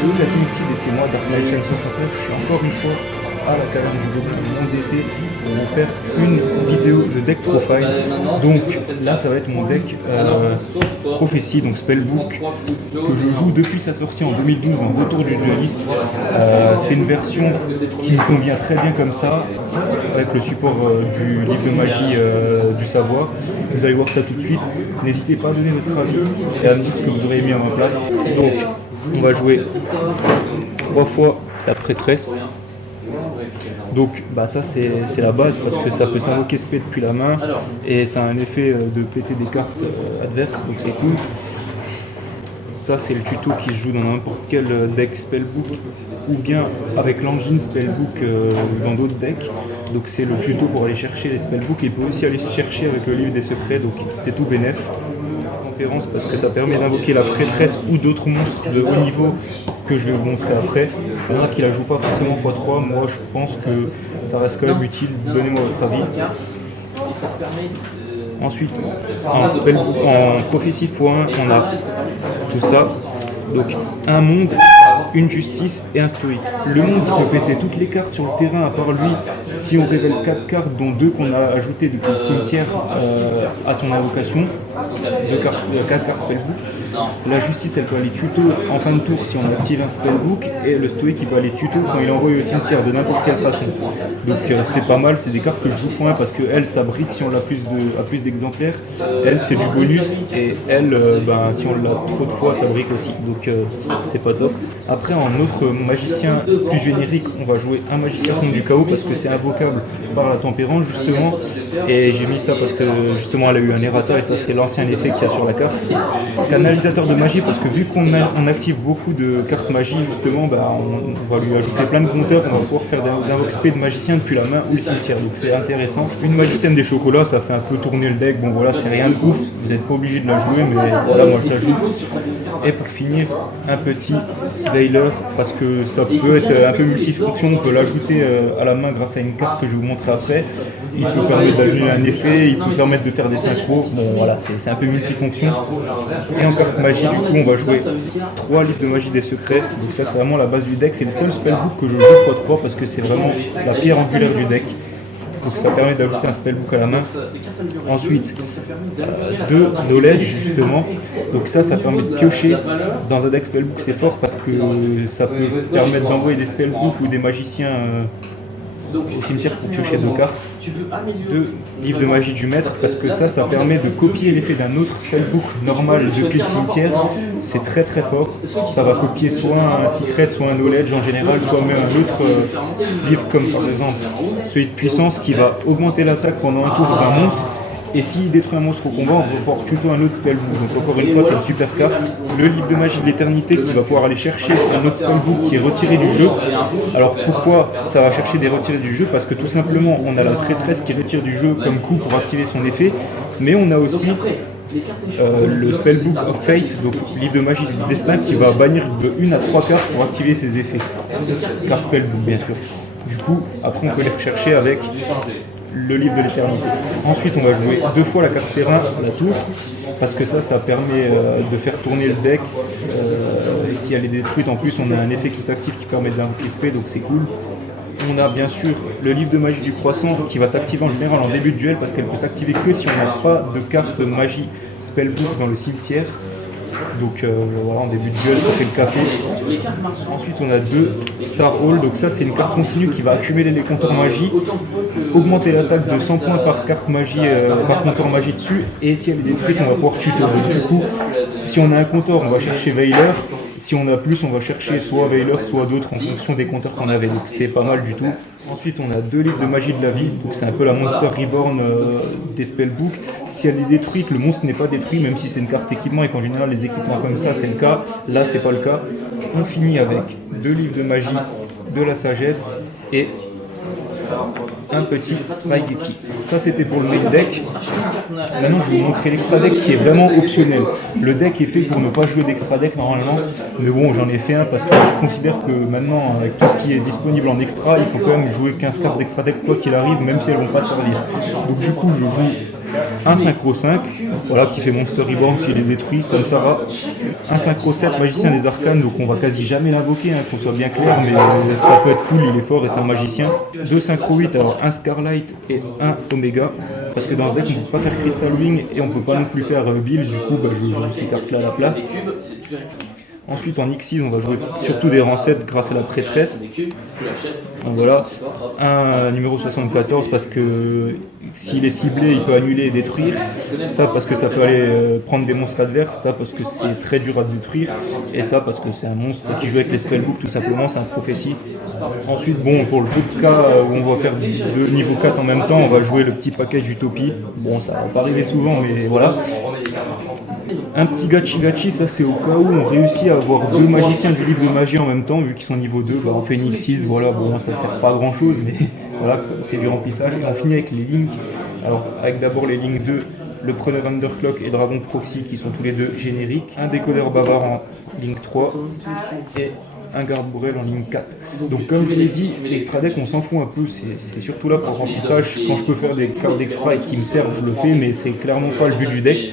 toute cette team ici, et c'est moi, Dark Knight 569, je suis encore une fois à la cabane du jeu du monde DC pour vous faire une vidéo de deck profile. Donc là ça va être mon deck Prophétie, donc Spellbook, que je joue depuis sa sortie en 2012 en retour du dueliste. C'est une version qui me convient très bien comme ça, avec le support du livre de magie du savoir. Vous allez voir ça tout de suite. N'hésitez pas à donner votre avis et à me dire ce que vous auriez mis à ma place. Donc on va jouer 3 fois la prêtresse. Donc ça c'est la base parce que ça peut s'invoquer spé depuis la main et ça a un effet de péter des cartes adverses, donc c'est cool. Ça c'est le tuto qui se joue dans n'importe quel deck Spellbook ou bien avec l'engine Spellbook dans d'autres decks. Donc c'est le tuto pour aller chercher les Spellbooks, et il peut aussi aller se chercher avec le livre des secrets, donc c'est tout bénef. Tempérance parce que ça permet d'invoquer la prêtresse ou d'autres monstres de haut niveau que je vais vous montrer après. Il y en a qui la jouent pas forcément x3, moi je pense que ça reste quand même utile, donnez-moi votre avis. Ensuite, en prophétie x1, on a tout ça. Donc un monde, une justice et un stoïque. Le monde il peut péter toutes les cartes sur le terrain à part lui si on révèle 4 cartes dont 2 qu'on a ajoutées depuis le cimetière à son invocation. 4 cartes Spellbook. La justice elle peut aller tuto en fin de tour si on active un Spellbook, et le stoïque il peut aller tuto quand il envoie au cimetière de n'importe quelle façon. Donc c'est pas mal, c'est des cartes que je joue point parce que elle ça brille si on l'a plus d'exemplaires. Elle c'est du bonus et elle si on l'a trop de fois ça brille aussi. Donc c'est pas top. Après en autre magicien plus générique, on va jouer un magicien son du chaos parce que c'est invocable par la tempérance justement, et j'ai mis ça parce que justement elle a eu un errata et ça c'est l'ancien effet qu'il y a sur la carte. Canalisateur de magie parce que vu qu'on active beaucoup de cartes magie justement, on va lui ajouter plein de compteurs, on va pouvoir faire des invoques spé de magicien depuis la main ou le cimetière, donc c'est intéressant. Une magicienne des chocolats, ça fait un peu tourner le deck, bon voilà c'est rien de ouf, vous n'êtes pas obligé de la jouer mais voilà moi je la joue. Et pour finir un petit Veiler parce que ça peut être un peu multifonction, on peut l'ajouter à la main grâce à une carte que je vais vous montrer après. Il peut permettre d'ajouter un effet, il peut permettre de faire des synchros, bon voilà c'est un peu multifonction. Et en carte magie du coup on va jouer 3 livres de magie des secrets, donc ça c'est vraiment la base du deck, c'est le seul spellbook que je joue x3 parce que c'est vraiment la pierre angulaire du deck. Donc ça permet d'ajouter un spellbook à la main. Ensuite, 2 knowledge justement. Donc ça permet de piocher dans un deck spellbook, c'est fort parce que ça peut permettre d'envoyer des spellbooks ou des magiciens au cimetière pour piocher 2 cartes. 2 livres de magie du maître parce que ça permet de copier l'effet d'un autre spellbook normal depuis le cimetière. C'est très très fort. Ça va copier soit un secret, soit un knowledge en général, soit même un autre livre comme par exemple celui de puissance qui va augmenter l'attaque pendant un tour d'un monstre. Et s'il détruit un monstre au combat, on peut pouvoir tuto un autre spellbook. Donc encore une fois, c'est une super carte. Le livre de magie de l'éternité qui va pouvoir aller chercher un autre spellbook qui est retiré du jeu. Alors pourquoi ça va chercher des retirés du jeu? Parce que tout simplement, on a la prêtresse qui retire du jeu comme coup pour activer son effet. Mais on a aussi le spellbook of fate, donc livre de magie du destin qui va bannir de 1 à 3 cartes pour activer ses effets. Carte spellbook bien sûr. Du coup, après on peut les rechercher avec le livre de l'éternité. Ensuite on va jouer 2 fois la carte terrain à la tour parce que ça permet de faire tourner le deck, et si elle est détruite en plus on a un effet qui s'active qui permet d'invoquer spé, donc c'est cool. On a bien sûr le livre de magie du croissant qui va s'activer en général en début de duel parce qu'elle peut s'activer que si on n'a pas de carte magie spellbook dans le cimetière. Donc voilà, en début de duel ça fait le café. Ensuite on a 2 Star Hall, donc ça c'est une carte continue qui va accumuler les compteurs magie, augmenter l'attaque de 100 points par carte magie, par compteur magie dessus, et si elle est détruite on va pouvoir tuto. Donc du coup si on a un compteur on va chercher Veiler, si on a plus on va chercher soit Veiler soit d'autres en fonction des compteurs qu'on avait, donc c'est pas mal du tout. Ensuite on a 2 livres de magie de la vie, donc c'est un peu la Monster Reborn des spellbooks. Si elle est détruite, le monstre n'est pas détruit, même si c'est une carte équipement et qu'en général les équipements comme ça c'est le cas, là c'est pas le cas. On finit avec 2 livres de magie, de la sagesse et un petit Raigeki. Ça c'était pour le main deck. Maintenant je vais vous montrer l'extra deck qui est vraiment optionnel. Le deck est fait pour ne pas jouer d'extra deck normalement, mais bon j'en ai fait un parce que je considère que maintenant avec tout ce qui est disponible en extra, il faut quand même jouer 15 cartes d'extra deck quoi qu'il arrive, même si elles vont pas servir. Donc du coup je joue un synchro 5, voilà, qui fait Monster Reborn s'il est détruit, Samsara. Un synchro 7, magicien des arcanes, donc on va quasi jamais l'invoquer, hein, qu'on soit bien clair, mais ça peut être cool, il est fort et c'est un magicien. 2 synchro 8, alors un Scarlight et un Omega, parce que dans ce deck on ne peut pas faire Crystal Wing et on peut pas non plus faire Bills, du coup je joue ces cartes là à la place. Ensuite en X6 on va jouer surtout des rangs 7 grâce à la prêtresse. Donc voilà, un numéro 74 parce que s'il est ciblé il peut annuler et détruire. Ça parce que ça peut aller prendre des monstres adverses, ça parce que c'est très dur à détruire. Et ça parce que c'est un monstre qui joue avec les spellbooks tout simplement, c'est un prophétie. Ensuite bon, pour le peu de cas où on va faire deux niveau 4 en même temps, on va jouer le petit package Utopie. Bon ça va pas arriver souvent mais voilà. Un petit gachi, ça c'est au cas où on réussit à avoir deux magiciens du livre de magie en même temps, vu qu'ils sont niveau 2, on fait une X6, voilà, bon ça sert pas à grand chose, mais voilà, c'est du remplissage. Et on finit avec les lignes, alors avec d'abord les lignes 2, le preneur Underclock et Dragon Proxy qui sont tous les deux génériques, un décodeur bavard en ligne 3 et un garde-bourrel en ligne 4. Donc comme je l'ai dit, l'extra deck on s'en fout un peu, c'est surtout là pour le remplissage. Quand je peux faire des cartes d'extra et qui me servent, je le fais, mais c'est clairement pas le but du deck.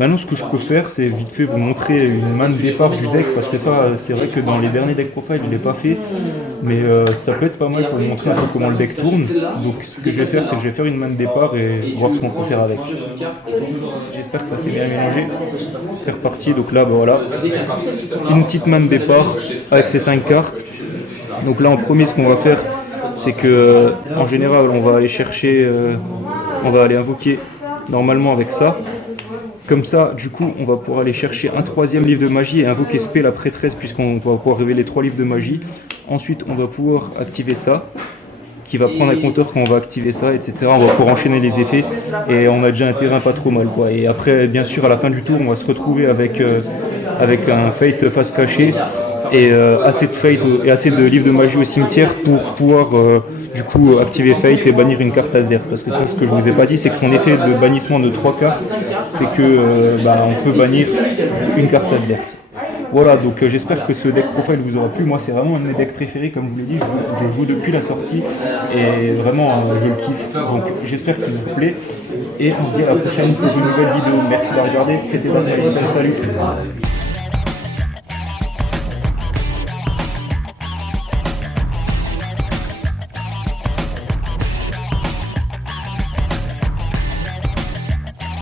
Maintenant ce que je peux faire, c'est vite fait vous montrer une main de départ du deck, parce que ça c'est vrai que dans les derniers deck profile je l'ai pas fait, mais ça peut être pas mal pour vous montrer un peu comment le deck tourne. Donc ce que je vais faire, c'est que je vais faire une main de départ et voir ce qu'on peut faire avec. J'espère que ça s'est bien mélangé. C'est reparti, donc là voilà, une petite main de départ avec ces 5 cartes. Donc là en premier ce qu'on va faire, c'est que en général on va aller chercher, on va aller invoquer normalement avec ça. Comme ça, du coup, on va pouvoir aller chercher un 3e livre de magie et invoquer Spé la prêtresse, puisqu'on va pouvoir révéler 3 livres de magie. Ensuite, on va pouvoir activer ça, qui va prendre un compteur quand on va activer ça, etc. On va pouvoir enchaîner les effets, et on a déjà un terrain pas trop mal, quoi. Et après, bien sûr, à la fin du tour, on va se retrouver avec un Fate face cachée, et assez de Fate et assez de livres de magie au cimetière pour pouvoir du coup activer Fate et bannir une carte adverse, parce que ça ce que je vous ai pas dit, c'est que son effet de bannissement de 3 cartes, c'est que on peut bannir une carte adverse. Voilà, donc j'espère que ce deck profile vous aura plu. Moi c'est vraiment un de mes decks préférés, comme je vous l'ai dit, je joue depuis la sortie et vraiment je le kiffe, donc j'espère qu'il vous plaît et on se dit à la prochaine pour une nouvelle vidéo. Merci de regarder, c'était Dan, salut.